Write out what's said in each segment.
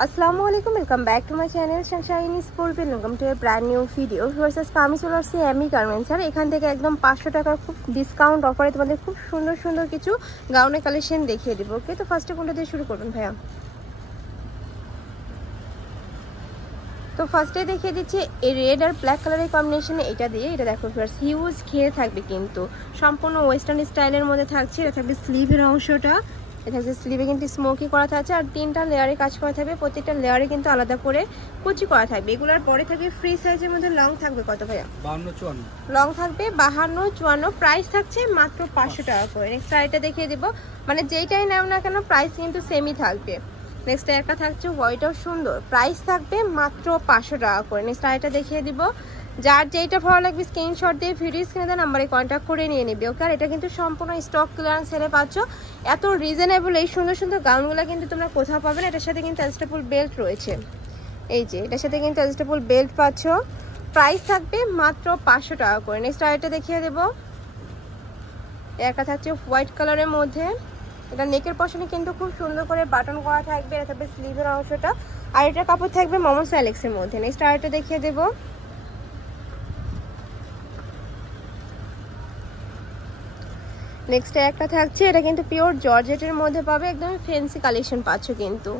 আসসালামু আলাইকুম, welcome back to my channel Sunshine school. Welcome to A brand new video. Versus আমি চলে আসছি এমি গার্মেন্টস। আর এখান থেকে একদম 500 টাকার খুব ডিসকাউন্ট অফারে তোমাদের খুব সুন্দর সুন্দর কিছু গাউনের কালেকশন দেখিয়ে দেবো। ওকে, তো ফার্স্টে কোনটা দিয়ে শুরু করবেন ভাইয়া? তো ফার্স্টে দেখিয়ে দিচ্ছি এই রেড আর ব্ল্যাক কালারের কম্বিনেশনে এটা দিয়ে। এটা দেখো ফার্স্ট হিউজ ঘের থাকবে, কিন্তু সম্পূর্ণ ওয়েস্টার্ন স্টাইলের মধ্যে থাকছে। এটা থাকবে স্লিভের অংশটা, এটা হচ্ছে স্লিভে কিন্তু স্মোকি করা থাকছে আর 3টা লেয়ারে কাজ করা থাকবে। প্রত্যেকটা লেয়ারে কিন্তু আলাদা করে কুচি করা থাকবে। এগুলোর পরে থাকবে ফ্রি সাইজের মধ্যে। লং থাকবে কত ভাইয়া? 52-54 লং থাকবে 52-54। প্রাইস থাকছে মাত্র 500 টাকা করে। নেক্সট শাড়িটা দেখিয়ে দেবো, মানে যেইটাই নাও না কেন প্রাইস কিন্তু সেমই থাকবে। নেক্সট একটা থাকছে হোয়াইটও সুন্দর, প্রাইস থাকবে মাত্র 500 টাকা করে। নেক্সট শাড়িটা দেখিয়ে দিব, যার যেইটা ভালো লাগবে স্ক্রিনশট দিয়ে ভিডিও স্ক্রিনে দেওয়া নাম্বারে কন্ট্যাক্ট করে নিয়ে নেবে। ওকে, আর এটা কিন্তু সম্পূর্ণ স্টক ক্লিয়ারেন্স সেলে পাচ্ছ। এত রিজনেবল এই সুন্দর সুন্দর গাউনগুলো কিন্তু তোমরা কোথাও পাবে না। এটার সাথে কিন্তু অ্যাডজাস্টেবল বেল্ট রয়েছে, এই যে এটার সাথে কিন্তু অ্যাডজাস্টেবল বেল্ট পাচ্ছ। প্রাইস থাকবে মাত্র 500 টাকা করে। নেক্সট আরেকটা দেখিয়ে দেবো, একটা থাকছে হোয়াইট কালারের মধ্যে। এটা নেকের পশনে কিন্তু খুব সুন্দর করে বাটন করা থাকবে। এটা থাকবে স্লিভের অংশটা, আর এটা কাপড় থাকবে মোমোস অ্যালেক্সের মধ্যে। নেক্সট আরেকটা দেখিয়ে দেবো, নেক্সট একটা থাকছে, এটা কিন্তু পিওর জর্জেটের মধ্যে পাবে, একদম ফ্যান্সি কালেকশন পাচ্ছ। কিন্তু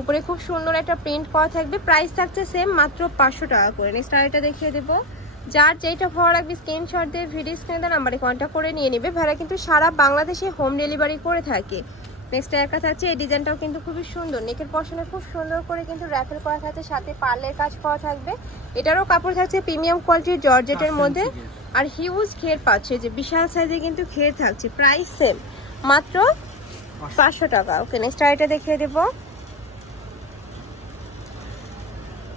উপরে খুব সুন্দর একটা প্রিন্ট করা থাকবে। প্রাইস থাকছে সেম মাত্র 500 টাকা করে। নেক্সট আরেকটা দেখিয়ে দেবো, যার যেটা ভালো লাগবে স্ক্রিনশট দিয়ে ভিডিও স্ক্রিনে দেওয়া নাম্বারে কন্ট্যাক্ট করে নিয়ে নেবে। ভাড়া কিন্তু সারা বাংলাদেশে হোম ডেলিভারি করে থাকে। নেক্সট একটা থাকছে, এই ডিজাইনটাও কিন্তু খুবই সুন্দর। নেকের পশনে খুব সুন্দর করে কিন্তু র্যাফেল করা থাকছে, সাথে পার্লের কাজ করা থাকবে। এটারও কাপড় থাকছে প্রিমিয়াম কোয়ালিটির জর্জেটের মধ্যে, আর হিউজ ঘের পাচ্ছে, যে বিশাল সাইজে কিন্তু ঘের থাকছে। প্রাইস সেম মাত্র 500 টাকা। ওকে, নেক্সট আইটা দেখিয়ে দেবো।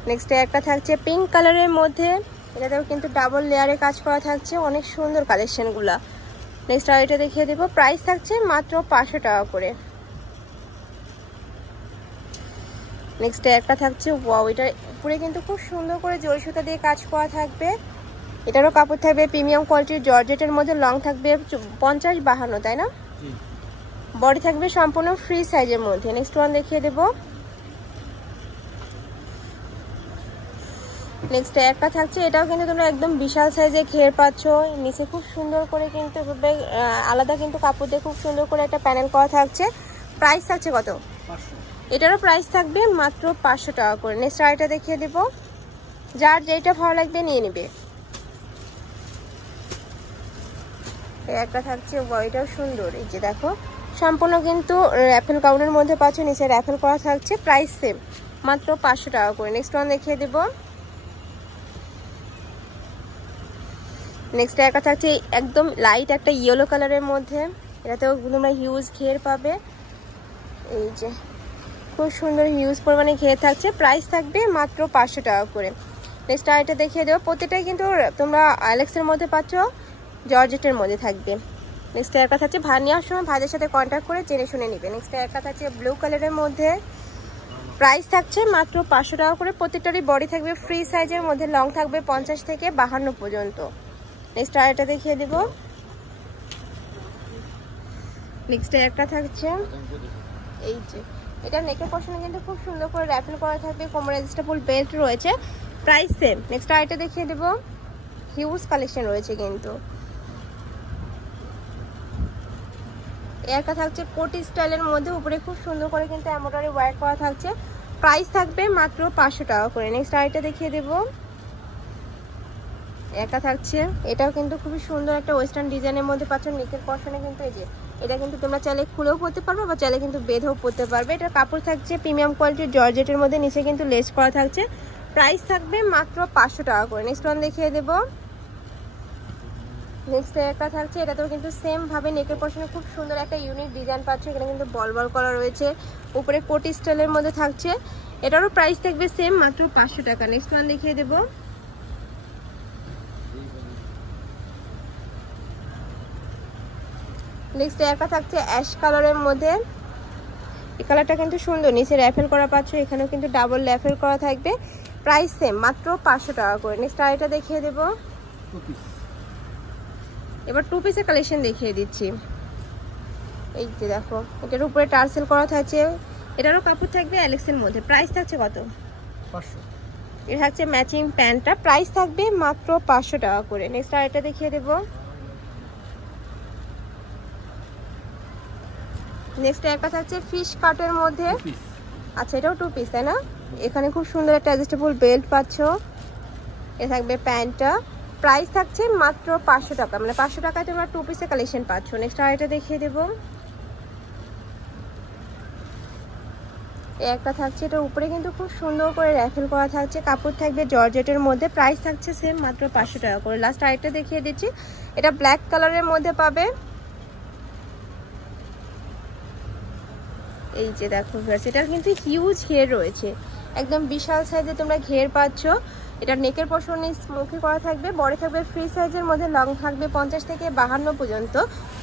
নেক্সট একটা থাকছে পিঙ্ক কালারের মধ্যে, এটাতেও কিন্তু ডাবল লেয়ারে কাজ করা থাকছে, অনেক সুন্দর কালেকশনগুলা। নেক্সট আইটা দেখিয়ে দেবো, প্রাইস থাকছে মাত্র 500 টাকা করে। নেক্সট একটা থাকছে ওয়াও, এটা উপরে কিন্তু খুব সুন্দর করে জরি সুতা দিয়ে কাজ করা থাকবে। এটারও কাপড় থাকবে প্রিমিয়াম কোয়ালিটির জর্জেটের মধ্যে। লং থাকবে 50-52, তাই না? বডি থাকবে সম্পূর্ণ ফ্রি সাইজের মধ্যে। নেক্সট ওয়ান দেখিয়ে দেবো, নেক্সট একটা থাকছে, এটাও কিন্তু তোমরা একদম বিশাল সাইজে ঘের পাচ্ছ। নিচে খুব সুন্দর করে কিন্তু আলাদা কিন্তু কাপড় দিয়ে খুব সুন্দর করে একটা প্যানেল করা থাকছে। প্রাইস থাকছে কত? 500। এটারও প্রাইস থাকবে মাত্র 500 টাকা করে। নেক্সট আরেকটা দেখিয়ে দেবো, যার যেটা ভালো লাগবে নিয়ে নিবে। একটা থাকছে ওয়াইটাও সুন্দর, এই যে দেখো সম্পূর্ণ কিন্তু র্যাফেল গাউনের মধ্যে পাচ্ছ, নিচে র্যাফেল করা থাকছে। প্রাইস সেম মাত্র 500 টাকা করে। নেক্সট ওয়ান দেখিয়ে দেবো, নেক্সট একটা থাকছে একদম লাইট একটা ইয়েলো কালারের মধ্যে। এটাতেও তোমরা হিউজ ঘের পাবে, এই যে খুব সুন্দর হিউজ পরিমাণে ঘের থাকছে। প্রাইস থাকবে মাত্র 500 টাকা করে। নেক্সট আরেকটা দেখিয়ে দেবো, প্রত্যেকটাই কিন্তু তোমরা অ্যালেক্সের মধ্যে পাচ্ছ, জর্জেটের মধ্যে থাকবে। নেক্সট একটা থাকছে, ভাই নেওয়ার সময় ভাইদের সাথে কন্ট্যাক্ট করে জেনে শুনে নিবে। নেক্সট একটা থাকছে ব্লু কালারের মধ্যে, প্রাইস থাকছে মাত্র 500 টাকা করে। প্রত্যেকটারই বডি থাকবে ফ্রি সাইজের মধ্যে, লং থাকবে 50 থেকে 52 পর্যন্ত। নেক্সট আরেকটা দেখিয়ে দিব, নেক্সট একটা থাকছে, এই যে এটা নেকের পশনে কিন্তু খুব সুন্দর করে র্যাপেল করা থাকবে, কোমরে অ্যাডজাস্টেবল বেল্ট রয়েছে। Price same. নেক্সট আরেকটা দেখিয়ে দেবো, হিউজ কালেকশন রয়েছে কিন্তু। একটা থাকছে কোটি স্টাইলের মধ্যে, উপরে খুব সুন্দর করে কিন্তু এমব্রয়ডারি ওয়ার্ক করা থাকছে। প্রাইস থাকবে মাত্র 500 টাকা করে। নেক্সট আরেকটা দেখিয়ে দেবো, একটা থাকছে, এটাও কিন্তু খুবই সুন্দর একটা ওয়েস্টার্ন ডিজাইনের মধ্যে পাচ্ছ। নেকের পশনে কিন্তু এই যে এটা কিন্তু তোমরা চাইলে খুলেও পরতে পারবে বা চাইলে কিন্তু বেঁধেও পরতে পারবে। এটার কাপড় থাকছে প্রিমিয়াম কোয়ালিটির জর্জেটের মধ্যে, নিচে কিন্তু লেস করা থাকছে। প্রাইস থাকবে মাত্র 500 টাকা করে। নেক্সট ওয়ান দেখিয়ে দেবো, নেক্সট একটা থাকছে, এটাতেও কিন্তু সেম ভাবে নেকের পশনে খুব সুন্দর একটা ইউনিক ডিজাইন পাচ্ছ। এখানে কিন্তু বল বল করা রয়েছে, উপরে কোটি স্টাইলের মধ্যে থাকছে। এটারও প্রাইস থাকবে সেম মাত্র 500 টাকা। নেক্সট ওয়ান দেখিয়ে দেবো, নেক্সট একটা থাকছে অ্যাশ কালারের মধ্যে। এই কালারটা কিন্তু সুন্দর, নিচে র্যাফেল করা পাচ্ছ, এখানেও কিন্তু ডাবল র্যাফেল করা থাকবে। প্রাইস সেম মাত্র 500 টাকা করে। নেক্সট আরেকটা দেখিয়ে দেবো, এবার টু পিসের কালেকশন দেখিয়ে দিচ্ছি। এই যে দেখো, এটার উপরে টার্সেল করা থাকছে, এটারও কাপড় থাকবে অ্যালেক্সের মধ্যে। প্রাইস থাকছে কত? 500। এটা হচ্ছে ম্যাচিং প্যান্টটা, প্রাইস থাকবে মাত্র 500 টাকা করে। নেক্সট আরেকটা দেখিয়ে দেব। নেক্সট একটা থাকছে ফিশ কাটের মধ্যে। আচ্ছা এটাও 2 পিস তাই না? এখানে খুব সুন্দর একটা অ্যাডজাস্টেবল বেল্ট পাচ্ছ। এ থাকবে প্যান্টটা, প্রাইস থাকছে মাত্র 500 টাকা, মানে 500 টাকায় তোমরা 2 পিসের কালেকশন পাচ্ছ। নেক্সট আরেকটা দেখিয়ে দেব। একটা থাকছে, এটার উপরে কিন্তু খুব সুন্দর করে র্যাফেল করা থাকছে, কাপড় থাকবে জর্জেটের মধ্যে, প্রাইস থাকছে সেম মাত্র 500 টাকা করে। লাস্ট আরেকটা দেখিয়ে দিচ্ছি, এটা ব্ল্যাক কালারের মধ্যে পাবে। এই যে দেখো ভিউয়ার্স, এটার কিন্তু হিউজ ঘের রয়েছে, একদম বিশাল সাইজে তোমরা ঘের পাচ্ছ। এটা নেকের পোর্শন স্মোকি করা থাকবে, বডি থাকবে ফ্রি সাইজের মধ্যে, লং থাকবে 50 থেকে 52 পর্যন্ত,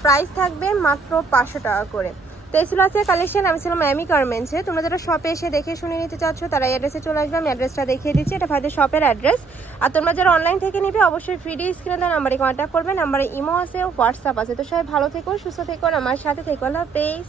প্রাইস থাকবে মাত্র 500 টাকা করে। তো এই ছিল আছে কালেকশন। আমি ছিলাম অ্যামি গার্মেন্টসে। তোমরা যারা শপে এসে দেখে শুনে নিতে চাচ্ছ তারা এই অ্যাড্রেসে চলে আসবে, আমি অ্যাড্রেসটা দেখিয়ে দিচ্ছি, এটা ভাইদের শপের অ্যাড্রেস। আর তোমরা যারা অনলাইন থেকে নিবে অবশ্যই ভিডিও স্ক্রিনে দেওয়া নাম্বারে কন্ট্যাক্ট করবে, নাম্বারে ইমো আছে, হোয়াটসঅ্যাপ আছে। তো সবাই ভালো থেকো, সুস্থ থেকো, আমার সাথে থেকো, আল্লাহ হাফেজ।